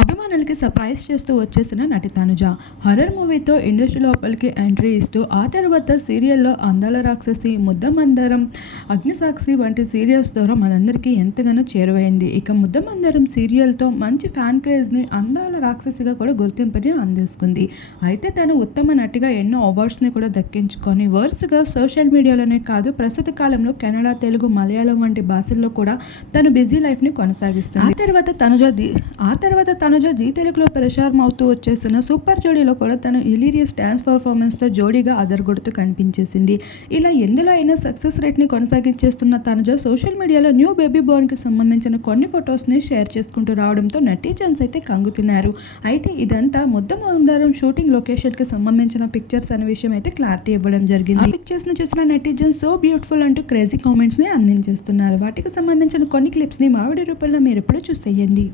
అభిమానులకి సర్ప్రైజ్ చేస్తూ వచ్చేసిన నటి తనుజ. హర్రర్ మూవీతో ఇండస్ట్రీ లోపలికి ఎంట్రీ ఇస్తూ ఆ తర్వాత సీరియల్లో అందాల రాక్షసి ముద్దమందరం అగ్నిసాక్షి వంటి సీరియల్స్ ద్వారా మనందరికీ ఎంతగానో చేరువైంది. ఇక ముద్దమందరం సీరియల్తో మంచి ఫ్యాన్ క్రేజ్ని అందాల రాక్షసిగా కూడా గుర్తింపుని అందిస్తుంది అయితే తను ఉత్తమ నటిగా ఎన్నో అవార్డ్స్ని కూడా దక్కించుకొని వరుసగా సోషల్ మీడియాలోనే కాదు ప్రస్తుత కాలంలో కెనడా తెలుగు మలయాళం వంటి భాషల్లో కూడా తను బిజీ లైఫ్ని కొనసాగిస్తుంది. ఆ తర్వాత తనుజ ఆ తర్వాత తనుజ జీ తెలుగులో ప్రచారం అవుతూ వచ్చేసిన సూపర్ జోడీలో కూడా తను ఇలీరియస్ డ్యాన్స్ పర్ఫార్మెన్స్తో జోడీగా అదరగొడుతూ కనిపించేసింది. ఇలా ఎందులో అయినా సక్సెస్ రేట్ని కొనసాగించేస్తున్న తనుజ సోషల్ మీడియాలో న్యూ బేబీ బోర్న్కి సంబంధించిన కొన్ని ఫొటోస్ని షేర్ చేసుకుంటూ రావడంతో నెటిజన్స్ అయితే కంగుతున్నారు. అయితే ఇదంతా మొత్తం అందరం షూటింగ్ లొకేషన్కి సంబంధించిన పిక్చర్స్ అనే విషయం అయితే క్లారిటీ ఇవ్వడం జరిగింది. పిక్చర్స్ని చూసిన నెటిజన్స్ సో బ్యూటిఫుల్ అంటూ క్రేజీ కామెంట్స్ని అందించేస్తున్నారు. వాటికి సంబంధించిన కొన్ని క్లిప్స్ని మావిడి రూపంలో మీరు ఎప్పుడూ చూసేయండి.